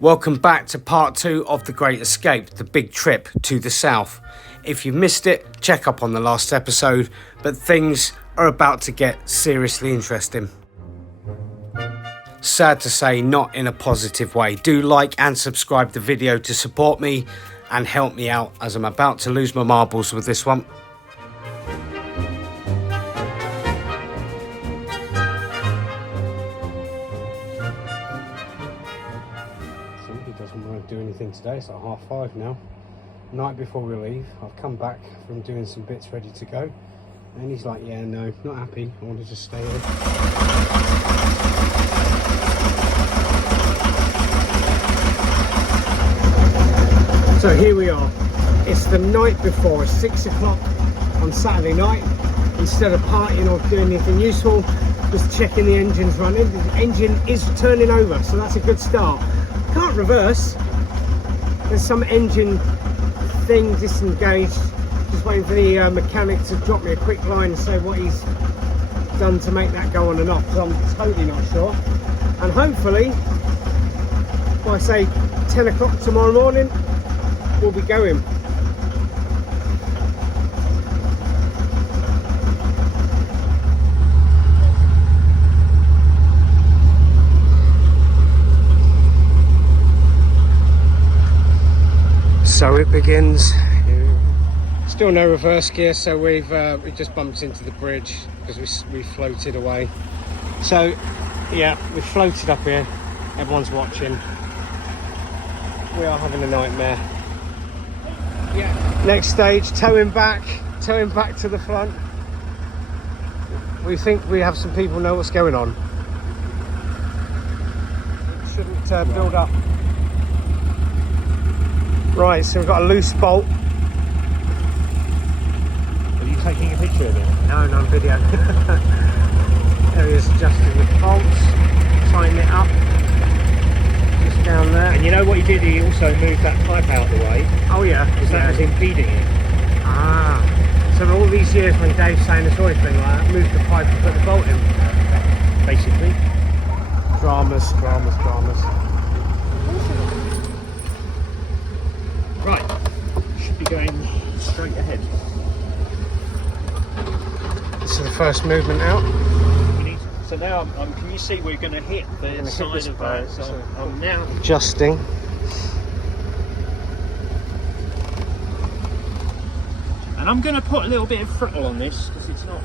Welcome back to part 2 of The Great Escape, the big trip to the south. If you missed it, check up on the last episode, but things are about to get seriously interesting. Sad to say, not in a positive way. Do like and subscribe the video to support me and help me out, as I'm about to lose my marbles with this one. He doesn't want to do anything today. It's like 5:30 now. Night before we leave, I've come back from doing some bits ready to go, and he's like, yeah, no, not happy, I want to just stay here. So here we are. It's the night before. It's 6 o'clock on Saturday night. Instead of partying or doing anything useful, just checking the engine's running. The engine is turning over, so that's a good start. Can't reverse. There's some engine thing disengaged. Just waiting for the mechanic to drop me a quick line and say what he's done to make that go on and off, because I'm totally not sure. And hopefully, by say 10 o'clock tomorrow morning, we'll be going. So it begins. Still no reverse gear, so we just bumped into the bridge because we floated away. So yeah, we floated up here. Everyone's watching. We are having a nightmare. Yeah. Next stage, towing back to the front. We think we have some people know what's going on. It shouldn't build up. Right, so we've got a loose bolt. Are you taking a picture of it? No, not a video. There he is, adjusting the bolts, tightening it up. Just down there. And you know what he did? He also moved that pipe out of the way. Oh yeah. Because that was impeding it. Ah. So all these years when Dave's saying this always been like that, moved the pipe and put the bolt in. Basically. Dramas. Right. Should be going straight ahead. This is the first movement out. So now can you see we're going to hit the side of that? So I'm now adjusting. And I'm going to put a little bit of throttle on this because it's not.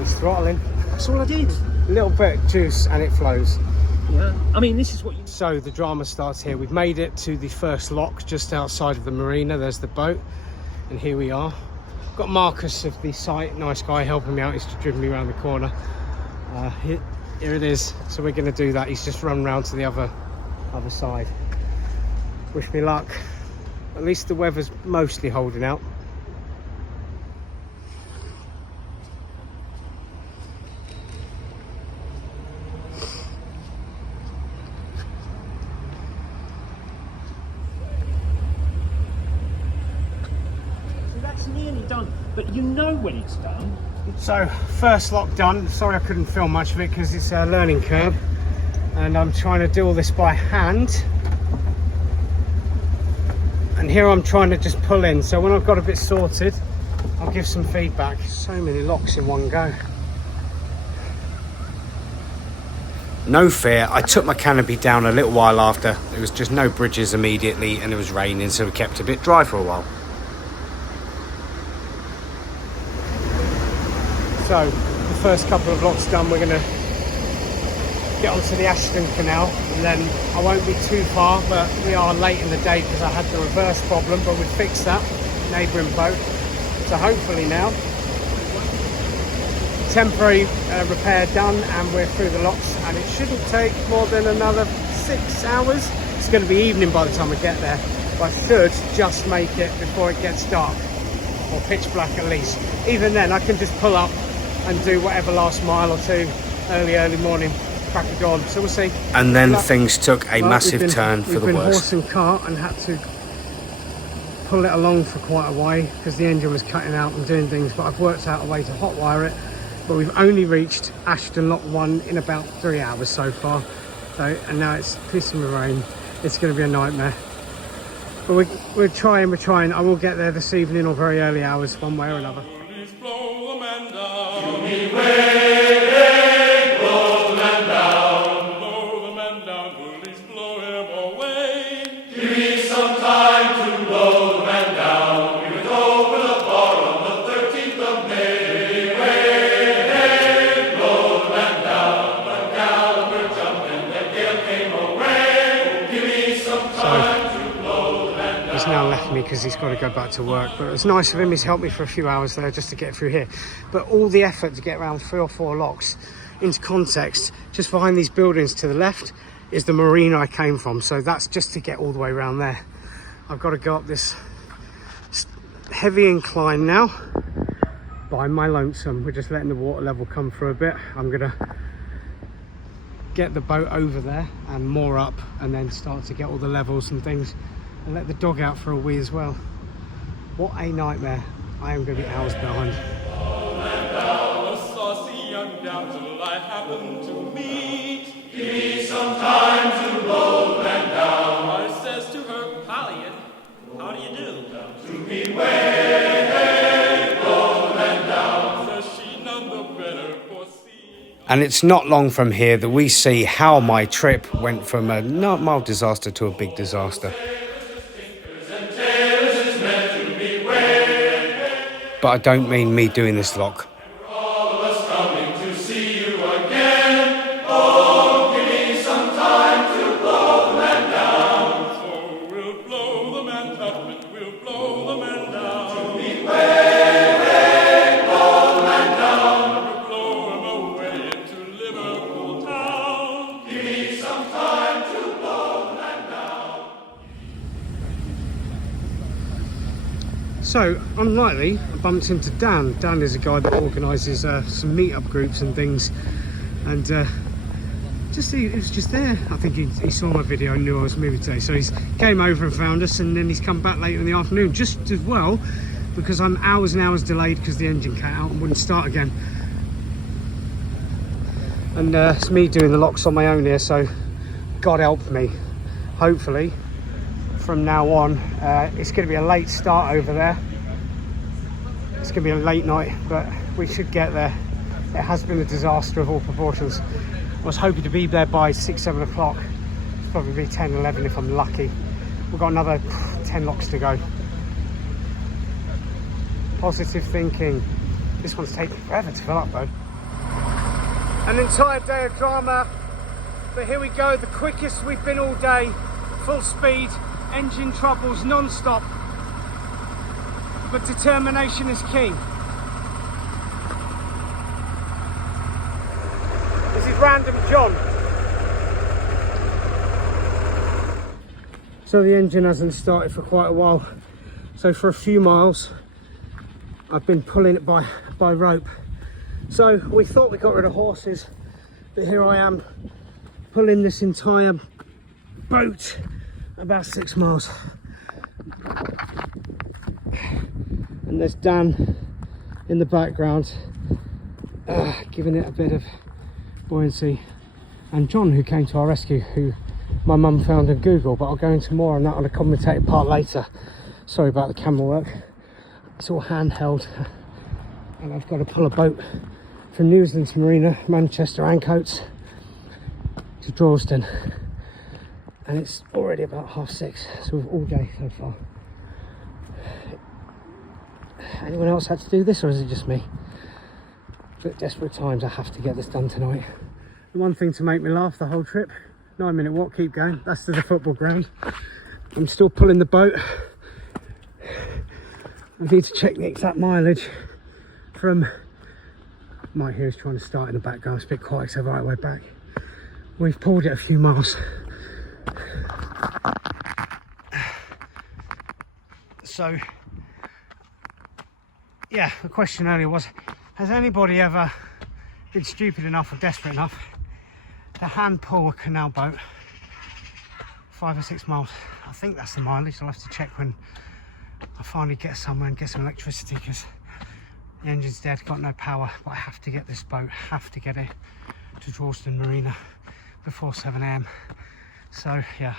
It's throttling. That's all I did. A little bit of juice and it flows. Yeah. I mean, this is what you. So the drama starts here. We've made it to the first lock just outside of the marina. There's the boat, and here we are. Got Marcus of the site, nice guy, helping me out. He's driven me around the corner. Here it is. So we're going to do that. He's just run round to the other side. Wish me luck. At least the weather's mostly holding out. Nearly done, but you know when it's done. So first lock done. Sorry I couldn't film much of it because it's a learning curve and I'm trying to do all this by hand, and here I'm trying to just pull in, so when I've got a bit sorted I'll give some feedback. So many locks in one go. No fear, I took my canopy down a little while after. There was just no bridges immediately and it was raining, so we kept it a bit dry for a while. So the first couple of locks done, we're going to get onto the Ashton Canal, and then I won't be too far, but we are late in the day because I had the reverse problem, but we fixed that, neighbouring boat. So hopefully now, temporary repair done and we're through the locks, and it shouldn't take more than another 6 hours. It's going to be evening by the time we get there, but I should just make it before it gets dark, or pitch black at least. Even then I can just pull up and do whatever last mile or two early morning, crack of dawn. So we'll see. And then things took a massive turn for the worst. We've been horse and cart and had to pull it along for quite a way because the engine was cutting out and doing things, but I've worked out a way to hotwire it. But we've only reached Ashton Lock 1 in about 3 hours so far. So, and now it's pissing with rain. It's going to be a nightmare. But we're trying. I will get there this evening or very early hours, one way or another. He's now left me because he's got to go back to work, but it's nice of him. He's helped me for a few hours there just to get through here. But all the effort to get around 3 or 4 locks, into context, just behind these buildings to the left is the marina I came from, so that's just to get all the way around there. I've got to go up this heavy incline now by my lonesome. We're just letting the water level come through a bit. I'm gonna get the boat over there and moor up, and then start to get all the levels and things, and let the dog out for a wee as well. What a nightmare. I am going to be hours behind. A saucy young damsel I happen to meet. Give me some time to blow them down. I says to her, Pallion, how do you do? To me way, blow them down. Says she none the better for seeing. And it's not long from here that we see how my trip went from a mild disaster to a big disaster. But I don't mean me doing this lock. All of us coming to see you again. Oh, give me some time to blow the man down. So we'll blow the man up, we'll blow the man down. To me way, blow the man down. We'll blow him away into Liverpool town. Give me some time to blow the man down. So, unlikely, I bumped into Dan. Dan is a guy that organises some meet-up groups and things, and he was just there. I think he saw my video and knew I was moving today, so he's came over and found us, and then he's come back later in the afternoon, just as well, because I'm hours and hours delayed because the engine cut out and wouldn't start again. And it's me doing the locks on my own here, so God help me. Hopefully, from now on, it's going to be a late start over there. It's going to be a late night, but we should get there. It has been a disaster of all proportions. I was hoping to be there by 6-7 o'clock. It'll probably be 10-11 if I'm lucky. We've got another 10 locks to go. Positive thinking. This one's taking forever to fill up though. An entire day of drama, but here we go, the quickest we've been all day. Full speed, engine troubles non-stop, but determination is key. This is Random John. So the engine hasn't started for quite a while, so for a few miles I've been pulling it by rope. So we thought we got rid of horses, but here I am pulling this entire boat about 6 miles. And there's Dan in the background, giving it a bit of buoyancy, and John, who came to our rescue, who my mum found on Google, but I'll go into more on that on a commentated part later. Sorry about the camera work. It's all handheld, and I've got to pull a boat from New Zealand to Marina, Manchester and Coates to Drawston, and it's already about 6:30, so we've all day so far. Anyone else had to do this, or is it just me? But desperate times, I have to get this done tonight. The one thing to make me laugh the whole trip, 9-minute walk, keep going, that's to the football ground. I'm still pulling the boat. I need to check the exact mileage from, Mike here is trying to start in the background, it's a bit quiet, so right way back. We've pulled it a few miles. So, yeah, the question earlier was, has anybody ever been stupid enough or desperate enough to hand pull a canal boat 5 or 6 miles? I think that's the mileage. I'll have to check when I finally get somewhere and get some electricity, because the engine's dead, got no power. But I have to get this boat, have to get it to Drawston Marina. before 7 AM. So yeah,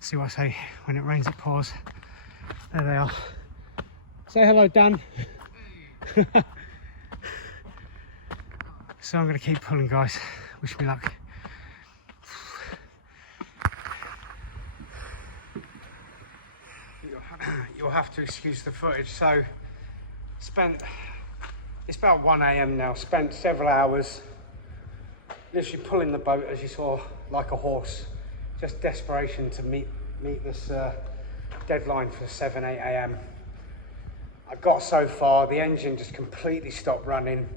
see what I say, when it rains it pours. There they are. Say hello, Dan. So I'm going to keep pulling, guys. Wish me luck. You'll have to excuse the footage. So it's about 1 AM now, spent several hours literally pulling the boat, as you saw, like a horse. Just desperation to meet this deadline for 7, 8 AM. I got so far, the engine just completely stopped running.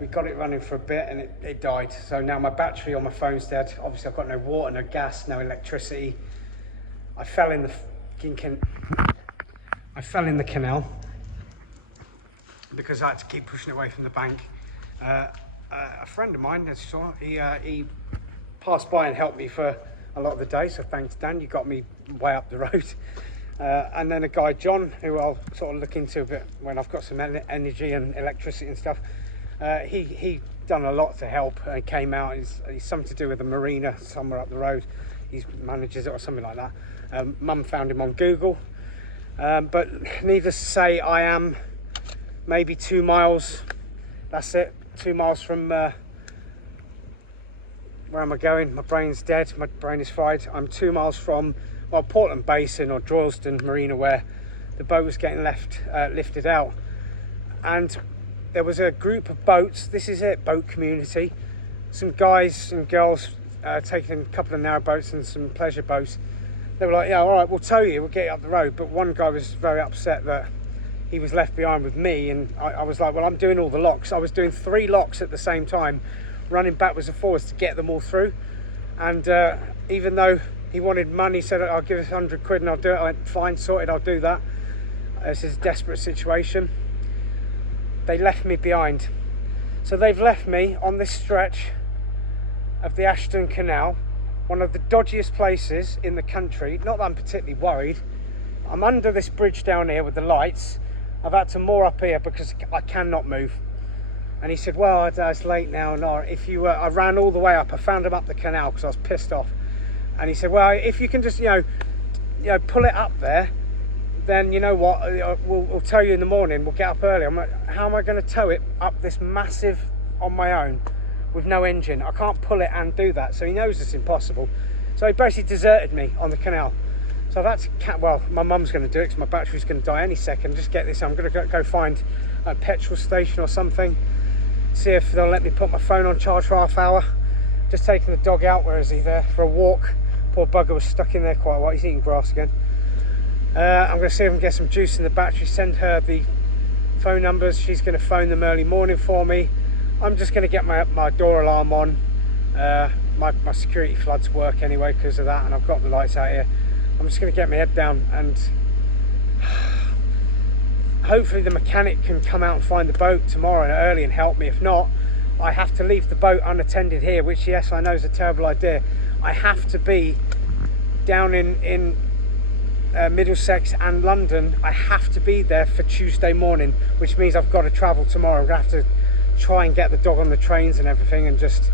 We got it running for a bit and it died. So now my battery on my phone's dead. Obviously I've got no water, no gas, no electricity. I fell in the canal because I had to keep pushing it away from the bank. A friend of mine, as you saw, he passed by and helped me for a lot of the day. So thanks, Dan, you got me way up the road. And then a guy, John, who I'll sort of look into a bit when I've got some energy and electricity and stuff. He done a lot to help and came out. He's something to do with a marina somewhere up the road. He manages it or something like that. Mum found him on Google. But needless to say, I am maybe 2 miles. That's it. 2 miles from where am I going? My brain's dead. My brain is fried. I'm 2 miles from, well, Portland Basin or Droylsden Marina, where the boat was getting lifted out. And there was a group of boats. This is it, boat community. Some guys and girls taking a couple of narrowboats and some pleasure boats. They were like, yeah, all right, we'll tow you, we'll get you up the road. But one guy was very upset that he was left behind with me, and I was like, well, I'm doing all the locks. I was doing 3 locks at the same time, running backwards and forwards to get them all through. And even though he wanted money, he said, I'll give us 100 quid and I'll do it. I went, fine, sorted, I'll do that. This is a desperate situation. They left me behind. So they've left me on this stretch of the Ashton Canal, one of the dodgiest places in the country. Not that I'm particularly worried. I'm under this bridge down here with the lights. I've had to moor up here because I cannot move. And he said, well, it's late now. No, if you, I ran all the way up. I found him up the canal because I was pissed off. And he said, well, if you can just, you know, pull it up there, then you know what, we'll tow you in the morning. We'll get up early. I'm like, how am I going to tow it up this massive on my own with no engine? I can't pull it and do that. So he knows it's impossible. So he basically deserted me on the canal. So I've had to, well, my mum's going to do it because my battery's going to die any second. Just get this, I'm going to go find a petrol station or something. See if they'll let me put my phone on charge for half hour. Just taking the dog out. Where is he? There for a walk. Poor bugger was stuck in there quite a while. He's eating grass again. I'm going to see if I can get some juice in the battery. Send her the phone numbers. She's going to phone them early morning for me. I'm just going to get my door alarm on. My security floods work anyway because of that, and I've got the lights out here. I'm just going to get my head down and hopefully the mechanic can come out and find the boat tomorrow early and help me. If not, I have to leave the boat unattended here, which, yes, I know is a terrible idea. I have to be down in Middlesex and London. I have to be there for Tuesday morning, which means I've got to travel tomorrow. I'm going to have to try and get the dog on the trains and everything, and just,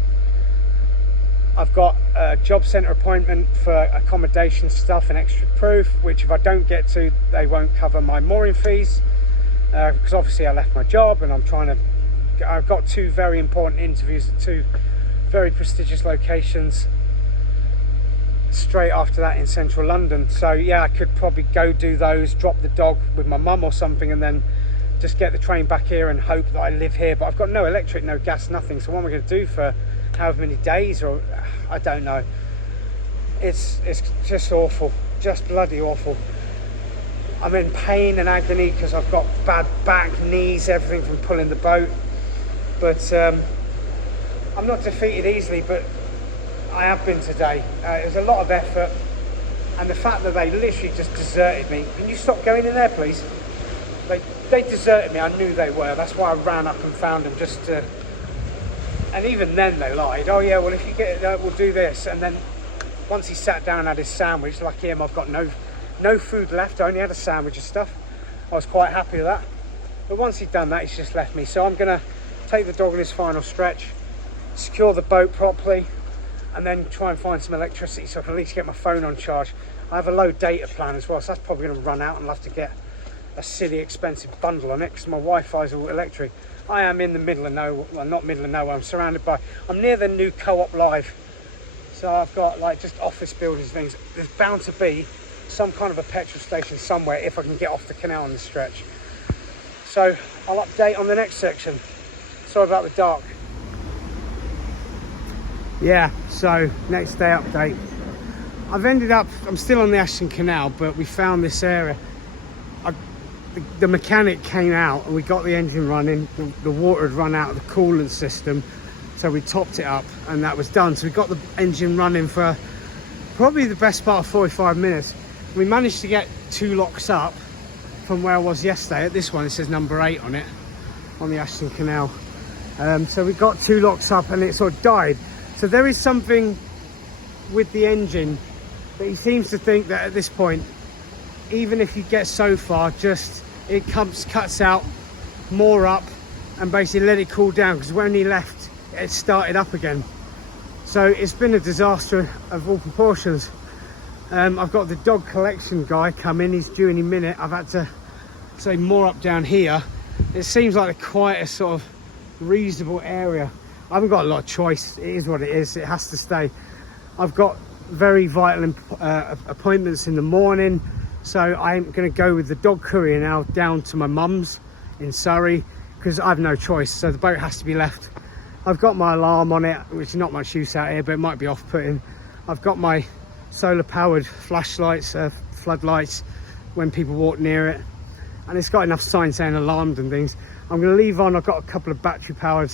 I've got a job centre appointment for accommodation stuff and extra proof, which if I don't get to, they won't cover my mooring fees, because obviously I left my job and I've got 2 very important interviews at 2 very prestigious locations straight after that in central London. So yeah, I could probably go do those, drop the dog with my mum or something, and then just get the train back here and hope that I live here. But I've got no electric, no gas, nothing. So what am I going to do for however many days, or I don't know. It's just awful, just bloody awful. I'm in pain and agony because I've got bad back, knees, everything from pulling the boat. But I'm not defeated easily, but I have been today. It was a lot of effort, and the fact that they literally just deserted me. Can you stop going in there, please? They deserted me. I knew they were. That's why I ran up and found them, just to. And even then they lied. Oh yeah, well if you get it, we'll do this. And then once he sat down and had his sandwich, lucky him, I've got no food left. I only had a sandwich and stuff. I was quite happy with that. But once he'd done that, he's just left me. So I'm gonna take the dog on his final stretch, secure the boat properly, and then try and find some electricity so I can at least get my phone on charge. I have a low data plan as well, so that's probably going to run out and I'll have to get a silly expensive bundle on it because my Wi-Fi is all electric. I am in the middle of nowhere, well, not middle of nowhere, I'm near the new Co-op Live. So I've got like just office buildings, things. There's bound to be some kind of a petrol station somewhere if I can get off the canal on the stretch. So I'll update on the next section. Sorry about the dark. Yeah, so next day update. I'm still on the Ashton Canal, but we found this area. The mechanic came out and we got the engine running. The water had run out of the coolant system, so we topped it up and that was done. So we got the engine running for probably the best part of 45 minutes. We managed to get 2 locks up from where I was yesterday. At this one it says number 8 on it, on the Ashton Canal. So we got 2 locks up and it sort of died. So there is something with the engine that he seems to think that at this point, even if you get so far, it cuts out more up and basically let it cool down, because when he left it started up again. So it's been a disaster of all proportions. I've got the dog collection guy coming, he's due any minute. I've had to say more up down here. It seems like quite a sort of reasonable area. I haven't got a lot of choice, it is what it is, it has to stay. I've got very vital appointments in the morning, so I'm going to go with the dog courier now down to my mum's in Surrey, because I have no choice, so the boat has to be left. I've got my alarm on it, which is not much use out here, but it might be off-putting. I've got my solar powered flashlights, floodlights when people walk near it, and it's got enough signs saying alarmed and things. I'm going to leave on, I've got a couple of battery powered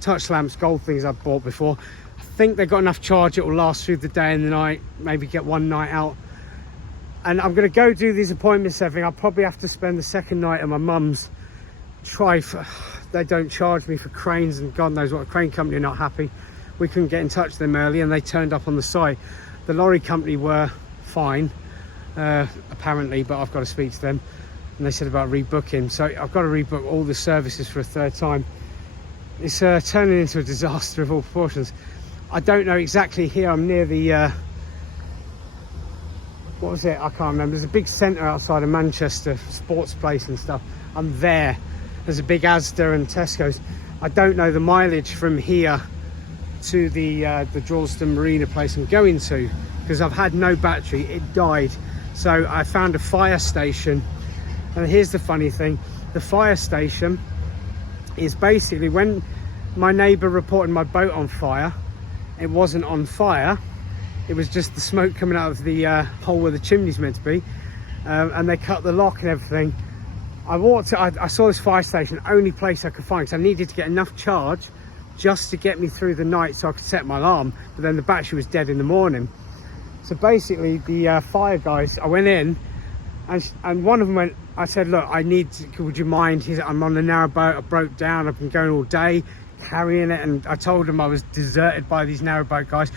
touch lamps, gold things I've bought before. I think they've got enough charge, it will last through the day and the night, maybe get one night out. And I'm going to go do these appointments, everything. I'll probably have to spend the second night at my mum's. They don't charge me for cranes, and God knows what, a crane company are not happy. We couldn't get in touch with them early and they turned up on the site. The lorry company were fine, apparently, but I've got to speak to them. And they said about rebooking, so I've got to rebook all the services for a third time. It's turning into a disaster of all proportions. I don't know exactly here. I'm near the what was it? I can't remember. There's a big centre outside of Manchester, sports place and stuff. I'm there. There's a big Asda and Tesco's. I don't know the mileage from here to the Droylsden Marina place I'm going to, because I've had no battery. It died. So I found a fire station. And here's the funny thing. The fire station is basically, when my neighbour reported my boat on fire, it wasn't on fire. It was just the smoke coming out of the hole where the chimney's meant to be, and they cut the lock and everything. I saw this fire station, only place I could find, because I needed to get enough charge just to get me through the night so I could set my alarm, but then the battery was dead in the morning. So basically the fire guys, I went in and one of them went, I said, look, would you mind? I'm on the Narrowboat, I broke down, I've been going all day carrying it, and I told him I was deserted by these Narrowboat guys.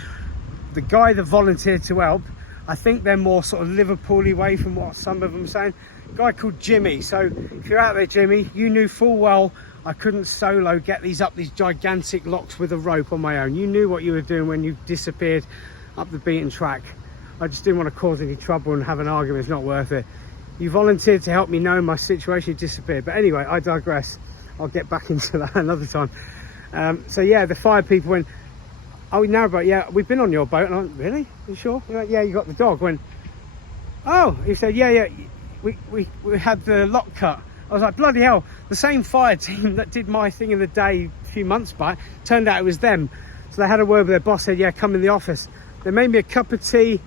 The guy that volunteered to help, I think they're more sort of Liverpool-y way from what some of them are saying. A guy called Jimmy. So if you're out there, Jimmy, you knew full well I couldn't solo get these gigantic locks with a rope on my own. You knew what you were doing when you disappeared up the beaten track. I just didn't want to cause any trouble and have an argument. It's not worth it. You volunteered to help me know my situation, you disappeared. But anyway, I digress. I'll get back into that another time. So yeah, the fire people went, oh, Narrowboat, yeah, we've been on your boat. And I went, really? You sure? Like, yeah, you got the dog. I went, oh, he said, yeah, we had the lock cut. I was like, bloody hell, the same fire team that did my thing in the day a few months back, turned out it was them. So they had a word with their boss, said, yeah, come in the office. They made me a cup of tea.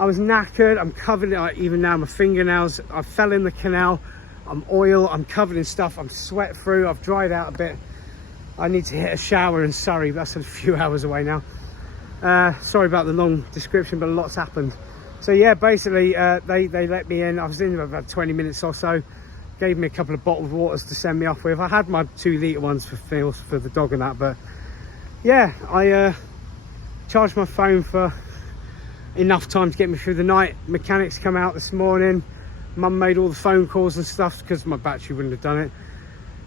I was knackered. I'm covered in, even now, my fingernails. I fell in the canal. I'm oil. I'm covered in stuff. I'm sweat through. I've dried out a bit. I need to hit a shower in Surrey. That's a few hours away now. Sorry about the long description, but a lot's happened. So yeah, basically they let me in. I was in about 20 minutes or so. Gave me a couple of bottled waters to send me off with. I had my 2-litre ones for Phil, for the dog and that, but yeah, I charged my phone for enough time to get me through the night. Mechanics come out this morning. Mum made all the phone calls and stuff because my battery wouldn't have done it.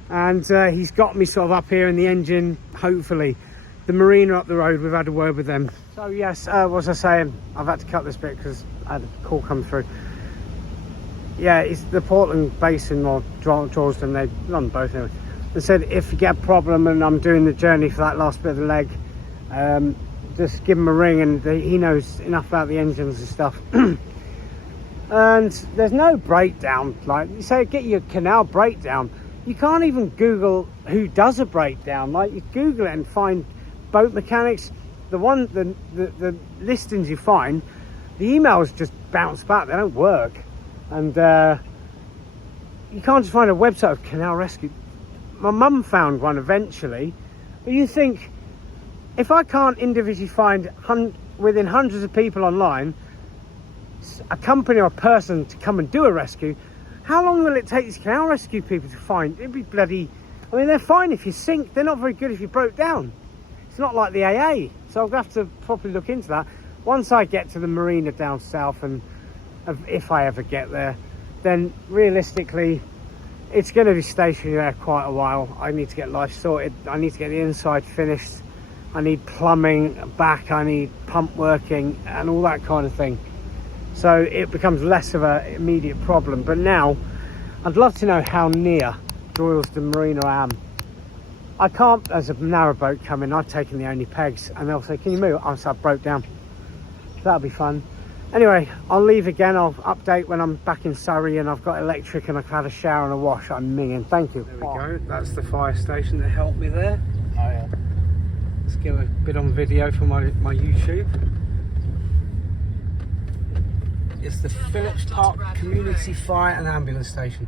And he's got me sort of up here in the engine, hopefully. the marina up the road, we've had a word with them. So yes, what was I saying? I've had to cut this bit because I had a call come through. Yeah, it's the Portland Basin or Georgetown, they run both anyway. They said if you get a problem and I'm doing the journey for that last bit of the leg, just give him a ring, and he knows enough about the engines and stuff. And there's no breakdown. Like you say, get your canal breakdown. You can't even Google who does a breakdown. Like you Google it and find boat mechanics. The listings you find, the emails just bounce back. They don't work, and you can't just find a website of canal rescue. My mum found one eventually, but you think, if I can't individually find within hundreds of people online a company or a person to come and do a rescue, how long will it take these canal rescue people to find? It'd be bloody, I mean, they're fine if you sink, they're not very good if you broke down. It's not like the AA, so I'll have to properly look into that. Once I get to the marina down south, and if I ever get there, then realistically it's going to be stationary there quite a while. I need to get life sorted, I need to get the inside finished, I need plumbing back, I need pump working and all that kind of thing. So it becomes less of an immediate problem. But now I'd love to know how near Droylsden Marina I am. I can't, as a narrowboat come in, I've taken the only pegs, and they'll say, can you move? I'll say, I broke down. That'll be fun. Anyway, I'll leave again. I'll update when I'm back in Surrey and I've got electric and I've had a shower and a wash. I'm minging. Thank you. There we go. That's the fire station that helped me there. Oh yeah. Let's get a bit on video for my YouTube. It's the Phillips Park Community Fire and Ambulance Station.